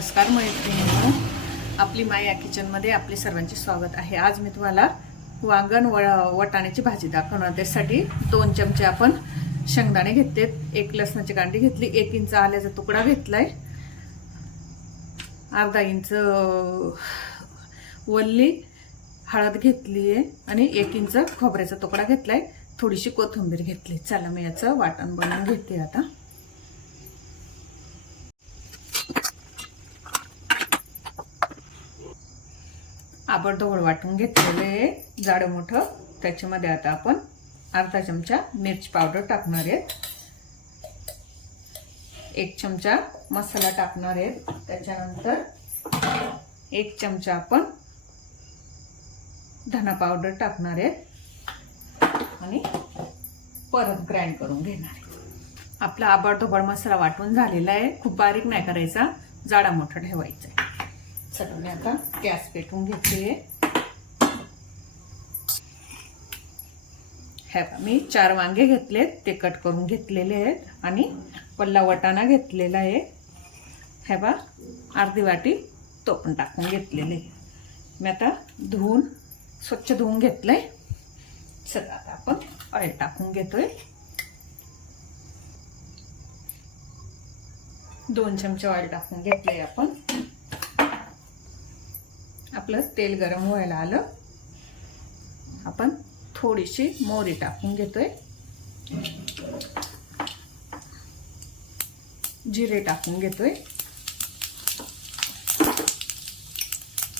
नमस्कार मैत्रिणींनो. आपली माया किचनमध्ये आपले सर्वांचे स्वागत आहे. आज मी तुम्हाला वांगण व वटाण्याची भाजी दाखवणार त्यासाठी दोन चमचे आपण शेंगदाणे घेतले एक लसणाची कांडी घेतली. एक इंच आल्याचा तुकडा घेतलाय. अर्धा इंच वल्ली हळद घेतली आहे आणि एक इंच खोबऱ्याचा तुकडा घेतलाय. थोडीशी कोथिंबीर घेतली. चला मी याचं वाटण बनवून घेते आता. आबडधोबड वाटून घेतलेलं आहे. जाडं मोठं. त्याच्यामध्ये आता आपण अर्धा चमचा मिरची पावडर टाकणार आहेत एक चमचा मसाला टाकणार आहेत त्याच्यानंतर एक चमचा आपण धना पावडर टाकणार आहेत आणि परत ग्राइंड करून घेणार आहे. आपला आबडधोबड मसाला वाटून झालेला आहे. खूप बारीक नाही करायचा. जाडा मोठा ठेवायचा आहे. चला मी आता गॅस पेटवून घेते. हे मी चार वांगे घेतलेत ते कट करून घेतलेले आहेत आणि पल्ला वटाणा घेतलेला आहे. हे बा अर्धी वाटी तो पण टाकून घेतलेले. आहे. मी आता धुवून स्वच्छ धुवून घेतलंय. चला आता आपण ऑइल टाकून घेतोय. दोन चमचे ऑइल टाकून घेतलंय आपण. आपलं तेल गरम व्हायला आलं. आपण थोडीशी मोहरी टाकून घेतोय. जिरे टाकून घेतोय.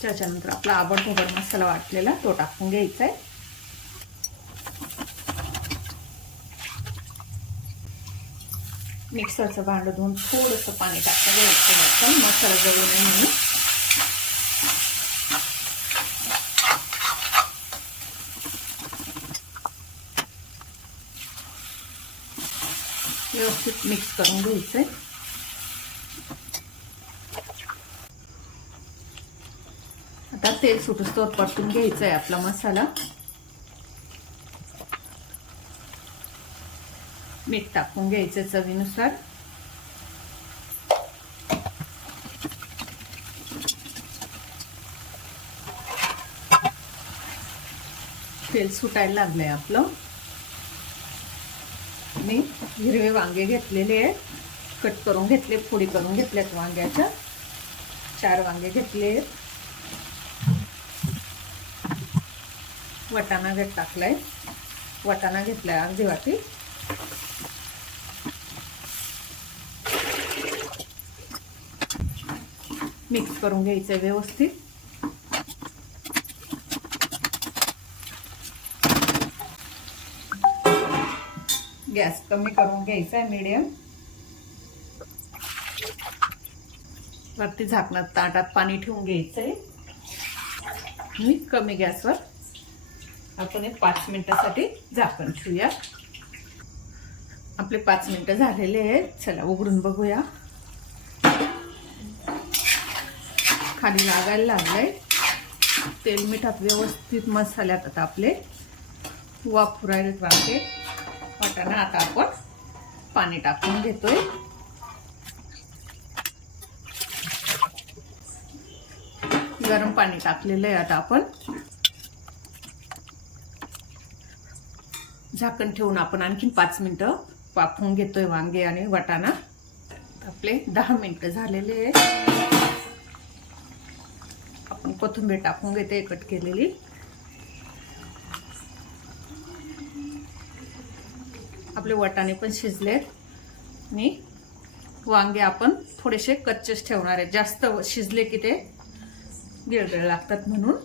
त्याच्यानंतर आपला आबडधोबड मसाला वाटलेला तो टाकून घ्यायचा आहे मिक्सरचं भांडं धुवून थोडंसं पाणी टाकून घ्यायचं. मसाला जळू नये म्हणून. व्यवस्थित मिक्स करून घ्यायचंय. आता तेल सुटूस्तोवर परतून घ्यायचा आहे आपला मसाला. मीठ टाकून घ्यायचं चवीनुसार. तेल सुटायला लागलंय आपलं. मी हिरवे वांगे घेतलेले आहेत. कट करून घेतले फोडी करून घेतल्यात वांग्याच्या. चार वांगे घेतले वटाणा घेत टाकलाय. वटाणा घेतलाय अर्धी वाटी मिक्स करून घ्यायचं व्यवस्थित. गॅस कमी करून घ्यायचा आहे मीडियम वरती झाकणात ताटात पाणी ठेवून घ्यायचं आहे आणि कमी गॅसवर आपण एक पाच मिनिटासाठी झाकण ठेवूया. आपले पाच मिनिटं झालेले आहेत. चला उघडून बघूया. खाली लागायला लागलंय. तेल मिठात व्यवस्थित मसाल्यात आता आपले वाफुरायला वांगे वाटाणा आता आपण पाणी टाकून घेतोय. गरम पाणी टाकलेलं आहे आता आपण. झाकण ठेवून आपण आणखीन पाच मिनटं वाफवून घेतोय वांगे आणि वाटाणा. आपले दहा मिनटं झालेले आहे आपण कोथिंबीर टाकून घेते कट केलेली. आपले वाटाणे पण शिजलेत. मी वांगे आपण थोडेसे कच्चेच ठेवणार आहेत जास्त शिजले की ते गिळगिळ लागतात म्हणून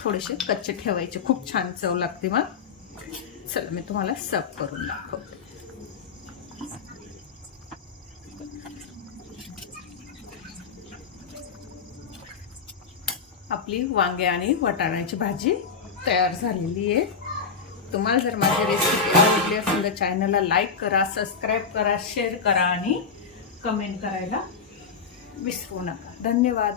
थोडेसे कच्चे ठेवायचे. खूप छान चव लागते मग. चला मी तुम्हाला सर्व करून दाखवते. आपली वांगे आणि वाटाण्याची भाजी तयार झालेली आहे. तुम्हाला जर माझी रेसिपी आवडली असेल तर चॅनलला लाईक करा सबस्क्राईब करा शेअर करा आणि कमेंट करायला विसरू नका. धन्यवाद.